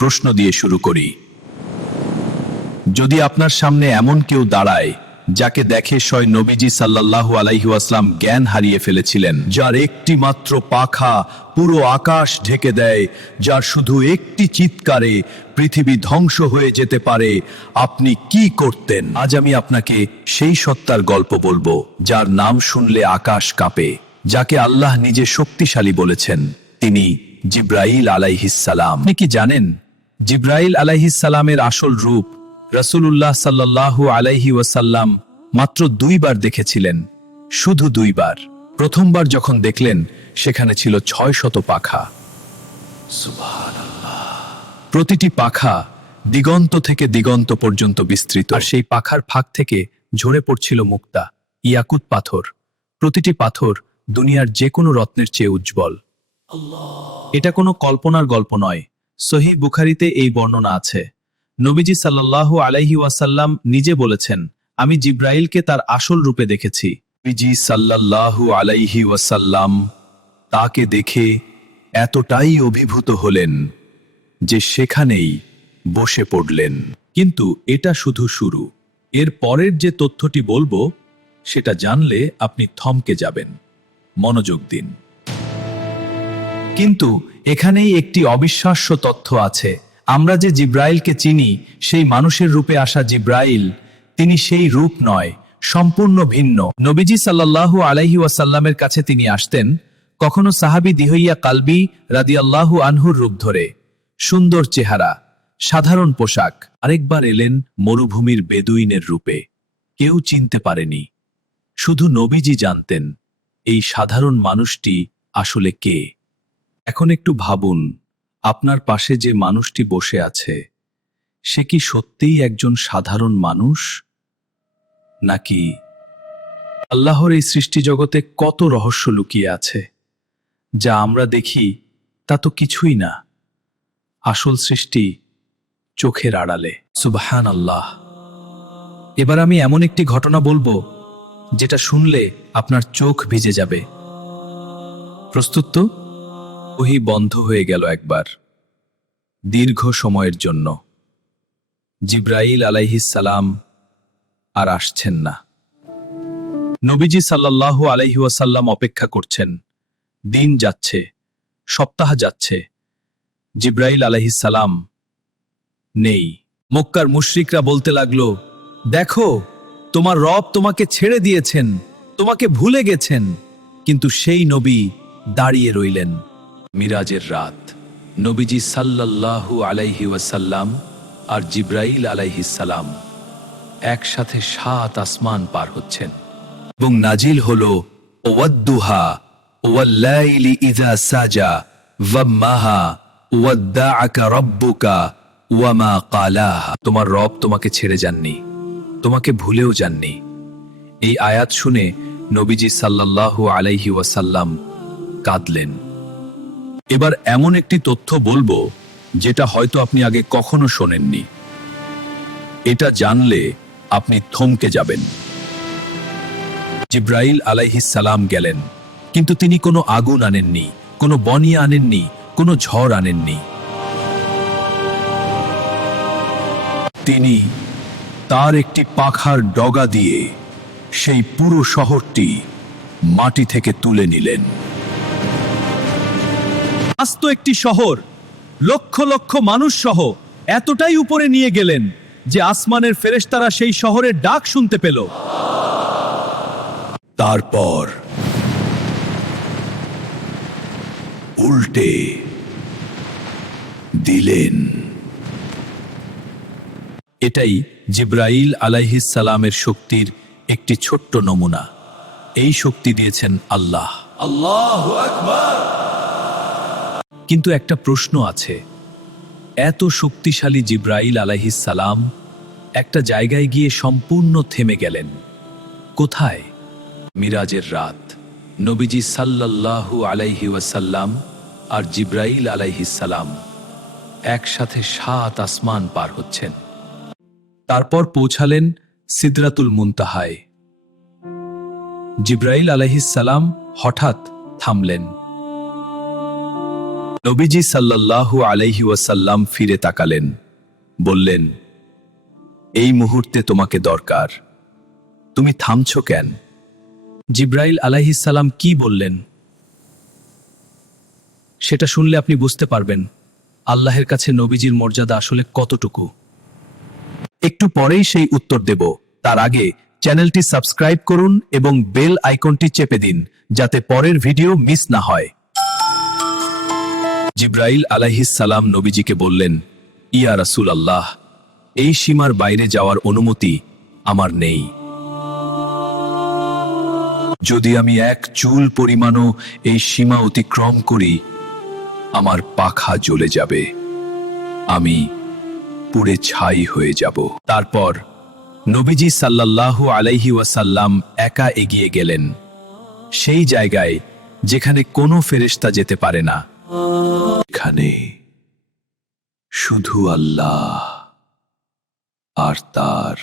প্রশ্ন দিয়ে শুরু করি। যদি আপনার সামনে এমন কেউ দাঁড়ায় যাকে দেখে স্বয়ং নবীজি সাল্লাল্লাহু আলাইহি ওয়াসাল্লাম জ্ঞান হারিয়ে ফেলেছিলেন, যার একটি মাত্র পাখা পুরো আকাশ ঢেকে দেয়, যার শুধু একটি চিৎকারে পৃথিবী ধ্বংস হয়ে যেতে পারে, আপনি কি করতেন? আজ আমি আপনাকে সেই সত্তার গল্প বলবো যার নাম শুনলে আকাশ কাঁপে, যাকে আল্লাহ নিজে শক্তিশালী বলেছেন। তিনি জিব্রাইল আলাইহিস সালাম। আপনি কি জানেন জিব্রাইল আলাইহিস সালামের আসল রূপ রাসূলুল্লাহ সাল্লাল্লাহু আলাইহি ওয়াসাল্লাম মাত্র 2 বার দেখেছিলেন, শুধু 2 বার। প্রথমবার যখন দেখলেন সেখানে ছিল 600 পাখা। সুবহানাল্লাহ। প্রতিটি পাখা দিগন্ত থেকে দিগন্ত পর্যন্ত বিস্তৃত, আর সেই পাখার ফাঁক থেকে ঝরে পড়ছিল মুক্তা, ইয়াকুত পাথর। প্রতিটি পাথর দুনিয়ার যে কোনো রত্নের চেয়ে উজ্জ্বল। এটা কোনো কল্পনার গল্প নয়, সহিহ বুখারীতে এই বর্ণনা আছে। নবীজি সাল্লাল্লাহু আলাইহি ওয়াসাল্লাম নিজে বলেছেন, আমি জিব্রাইলকে তার আসল রূপে দেখেছি। নবীজি সাল্লাল্লাহু আলাইহি ওয়াসাল্লাম তাকে দেখে এতটাই অভিভূত হলেন যে সেখানেই বসে পড়লেন। কিন্তু এটা শুধু শুরু। এর পরের যে তথ্যটি বলবো সেটা জানলে আপনি থমকে যাবেন। মনোযোগ দিন। কিন্তু এখানেই একটি অবিশ্বাস্য তথ্য আছে। আমরা যে জিব্রাইলকে চিনি, সেই মানুষের রূপে আসা জিব্রাইল, তিনি সেই রূপ নয়, সম্পূর্ণ ভিন্ন। নবীজি সাল্লাল্লাহু আলাইহি ওয়াসাল্লামের কাছে তিনি আসতেন কখনো সাহাবী দিহইয়া কালবি রাদিয়াল্লাহু আনহুর রূপ ধরে, সুন্দর চেহারা, সাধারণ পোশাক। আরেকবার এলেন মরুভূমির বেদুইনের রূপে। কেউ চিনতে পারেনি, শুধু নবীজি জানতেন এই সাধারণ মানুষটি আসলে কে। এখন একটু ভাবুন, আপনার পাশে যে মানুষটি বসে আছে, সে কি সত্যিই একজন সাধারণ মানুষ, নাকি আল্লাহর এই সৃষ্টি জগতে কত রহস্য লুকিয়ে আছে যা আমরা দেখি তা তো কিছুই না। আসল সৃষ্টি চোখের আড়ালে। সুবহানাল্লাহ। এবার আমি এমন একটি ঘটনা বলবো যেটা শুনলে আপনার চোখ ভিজে যাবে। প্রস্তুত তো? ওহি বন্ধ হয়ে গেল একবার, দীর্ঘ সময়ের জন্য। জিব্রাইল আলাইহিস সালাম আর আসছেন না। নবীজি সাল্লাল্লাহু আলাইহি ওয়াসাল্লাম অপেক্ষা করছেন। দিন যাচ্ছে, সপ্তাহ যাচ্ছে, জিব্রাইল আলাইহিস সালাম নেই। মক্কার মুশরিকরা বলতে লাগলো, দেখো, তোমার রব তোমাকে ছেড়ে দিয়েছেন, তোমাকে ভুলে গেছেন। কিন্তু সেই নবী দাঁড়িয়ে রইলেন। মিরাজের রাত, নবীজি সাল্লাল্লাহু আলাইহি ওয়াসাল্লাম আর জিব্রাইল আলাইহিস সালাম একসাথে 7 আসমান পার হচ্ছেন, এবং নাজিল হলো ওয়াদ্দুহা ওয়াল্লাইলি ইযা সাজা ওয়াম্মাহা ওয়াদ্দাআকা রাব্বুকা ওয়ামা ক্বালাহা। তোমার রব তোমাকে ছেড়ে যাননি, তোমাকে ভুলেও যাননি। এই আয়াত শুনে নবীজি সাল্লাল্লাহু আলাইহি ওয়াসাল্লাম কাঁদলেন। এবার এমন একটি তথ্য বলবো যেটা হয়তো আপনি আগে কখনো শোনেননি। এটা জানলে আপনি থমকে যাবেন। জিব্রাইল আলাইহিস সালাম গেলেন, কিন্তু তিনি কোনো আগুন আনেননি, কোনো বনিয়া আনেননি, কোনো ঝড় আনেননি। তিনি তার একটি পাখার ডগা দিয়ে সেই পুরো শহরটি মাটি থেকে তুলে নিলেন। আস্ত একটি শহর, লক্ষ লক্ষ মানুষ সহ এতটাই উপরে নিয়ে গেলেন যে আসমানের ফেরেশতারা সেই শহরের ডাক শুনতে পেল। তারপর উল্টে দিলেন। এটাই জিব্রাইল আলাইহিস সালামের শক্তির একটি ছোট্ট নমুনা। এই শক্তি দিয়েছেন আল্লাহ। আল্লাহু আকবার। কিন্তু একটা প্রশ্ন আছে, এত শক্তিশালী জিব্রাইল আলাইহিস সালাম একটা জায়গায় গিয়ে সম্পূর্ণ থেমে গেলেন। কোথায়? মিরাজের রাত, নবীজি সাল্লাল্লাহু আলাইহি ওয়াসাল্লাম আর জিব্রাইল আলাইহিস সালাম একসাথে 7 আসমান পার হচ্ছেন। তারপর পৌঁছালেন সিদরাতুল মুনতাহায়। জিব্রাইল আলাইহিস সালাম হঠাৎ থামলেন। নবীজি সাল্লাল্লাহু আলাইহি ওয়াসাল্লাম ফিরে তাকালেন, বললেন, এই মুহূর্তে তোমাকে দরকার, তুমি থামছো কেন? জিব্রাইল আলাইহিস সালাম কি বললেন সেটা শুনলে আপনি বুঝতে পারবেন আল্লাহের কাছে নবীজির মর্যাদা আসলে কতটুকু। একটু পরেই সেই উত্তর দেব, তার আগে চ্যানেলটি সাবস্ক্রাইব করুন এবং বেল আইকনটি চেপে দিন যাতে পরের ভিডিও মিস না হয়। জিব্রাইল আলাইহিস সালাম নবীজিকে বললেন, ইয়া রাসূল আল্লাহ, এই সীমার বাইরে যাওয়ার অনুমতি আমার নেই। যদি আমি এক চুল পরিমাণও এই সীমা অতিক্রম করি, আমার পাখা জ্বলে যাবে, আমি পুড়ে ছাই হয়ে যাব। তারপর নবীজি সাল্লাল্লাহু আলাইহি ওয়াসাল্লাম একা এগিয়ে গেলেন সেই জায়গায় যেখানে কোনো ফেরেশতা যেতে পারে না। এখানে শুধু আল্লাহ আর তার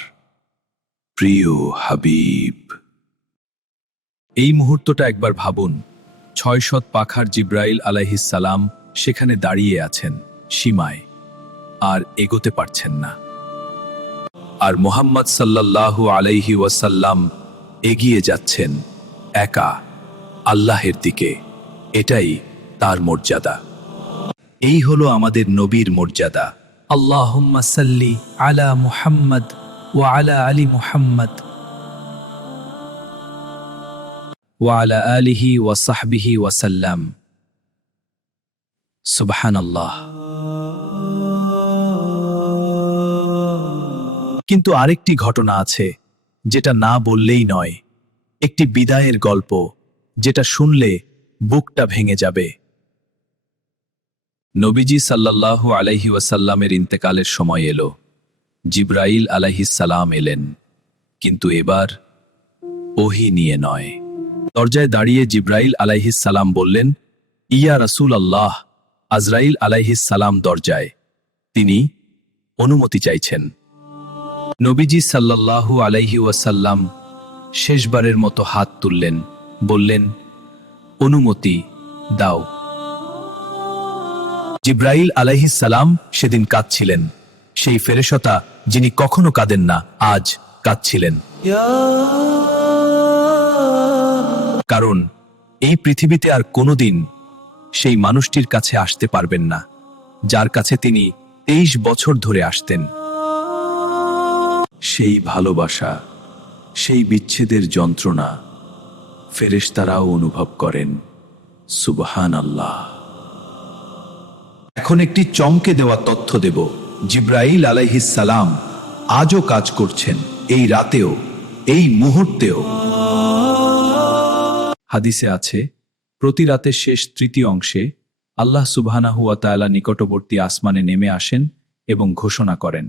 প্রিয় হাবিব। এই মুহূর্তটা একবার ভাবুন, 600 পাখার জিব্রাইল আলাইহিস সালাম সেখানে দাঁড়িয়ে আছেন সীমায়, আর এগোতে পারছেন না। আর মুহাম্মদ সাল্লাল্লাহু আলাইহি ওয়াসাল্লাম এগিয়ে যাচ্ছেন একা আল্লাহের দিকে। এটাই তার মর্যাদা। এই হলো আমাদের নবীর মর্যাদা। আল্লাহুম্মা সাল্লি আলা মুহাম্মদ ওয়া আলা আলি মুহাম্মদ ওয়া আলা আলিহি ওয়া সাহবিহি ওয়া সাল্লাম। সুবহানাল্লাহ। কিন্তু আরেকটি ঘটনা আছে যেটা না বললেই নয়, একটি বিদায়ের গল্প যেটা শুনলে বুকটা ভেঙে যাবে। নবীজি সাল্লাল্লাহু আলাইহি ওয়াসাল্লামের ইন্তেকালের সময় এলো। জিব্রাইল আলাইহিস সালাম এলেন, কিন্তু এবার ওহী নিয়ে নয়। দরজায় দাঁড়িয়ে জিব্রাইল আলাইহিস সালাম বললেন, ইয়া রাসূল আল্লাহ। আজরাইল আলাইহিস সালাম দরজায়, তিনি অনুমতি চাইছেন। নবীজি সাল্লাল্লাহু আলাইহি ওয়াসাল্লাম শেষবারের মতো হাত তুললেন, বললেন, অনুমতি দাও। জিব্রাইল আলাইহিস সালাম সেদিন কাঁদছিলেন, সেই ফেরেশতা যিনি কখনো কাঁদেন না আজ কাঁদছিলেন। কারণ এই পৃথিবীতে আর কোনোদিন সেই মানুষটির কাছে আসতে পারবেন না যার কাছে তিনি 23 বছর ধরে আসতেন। সেই ভালোবাসা, সেই বিচ্ছেদের যন্ত্রণা ফেরেশতারাও অনুভব করেন। সুবহানাল্লাহ। এখন একটি চমকে দেওয়া তথ্য দেব। জিব্রাইল আলাইহিস সালাম আজও কাজ করছেন, এই রাতেও, এই মুহূর্তেও। হাদিসে আছে, প্রতি রাতের শেষ তৃতীয় অংশে আল্লাহ সুবহানাহু ওয়া তাআলা নিকটবর্তী আসমানে নেমে আসেন এবং ঘোষণা করেন।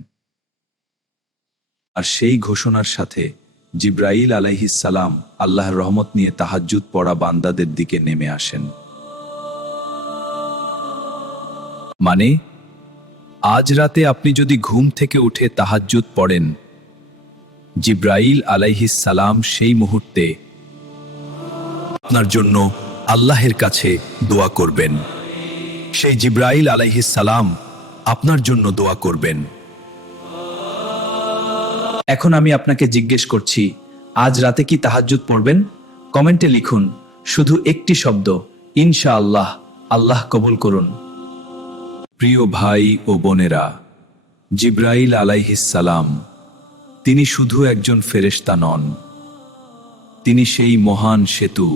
আর সেই ঘোষণার সাথে জিব্রাইল আলাইহিস সালাম আল্লাহর রহমত নিয়ে তাহাজ্জুদ পড়া বান্দাদের দিকে নেমে আসেন। মানে আজ রাতে আপনি যদি ঘুম থেকে উঠে তাহাজ্জুদ পড়েন, জিব্রাইল আলাইহিস সালাম সেই মুহূর্তে আপনার জন্য আল্লাহের কাছে দোয়া করবেন। সেই জিব্রাইল আলাইহিস সালাম আপনার জন্য দোয়া করবেন। এখন আমি আপনাকে জিজ্ঞেস করছি, আজ রাতে কি তাহাজ্জুদ পড়বেন? কমেন্টে লিখুন শুধু একটি শব্দ, ইনশাআল্লাহ। আল্লাহ কবুল করুন। প্রিয় ভাই ও বোনেরা, জিব্রাইল আলাইহিস সালাম তিনি শুধু একজন ফেরেশতা নন, তিনি সেই মহান সেতু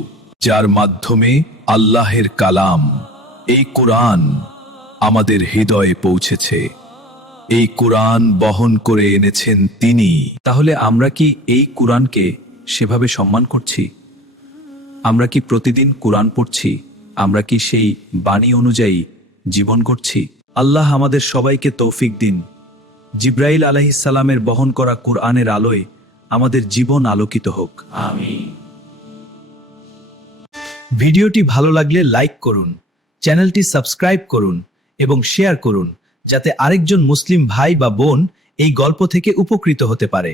যার মাধ্যমে আল্লাহের কালাম, এই কুরআন আমাদের হৃদয়ে পৌঁছেছে। এই কুরআন বহন করে এনেছেন তিনি। তাহলে আমরা কি এই কুরআনকে সেভাবে সম্মান করছি? আমরা কি প্রতিদিন কুরআন পড়ছি? আমরা কি সেই বাণী অনুযায়ী জীবন করছি? আল্লাহ আমাদের সবাইকে তৌফিক দিন। জিব্রাইল আলাইহিস সালামের বহন করা কুরআনের আলোয় আমাদের জীবন আলোকিত হোক। আমিন। ভিডিওটি ভালো লাগলে লাইক করুন, চ্যানেলটি সাবস্ক্রাইব করুন এবং শেয়ার করুন যাতে আরেকজন মুসলিম ভাই বা বোন এই গল্প থেকে উপকৃত হতে পারে।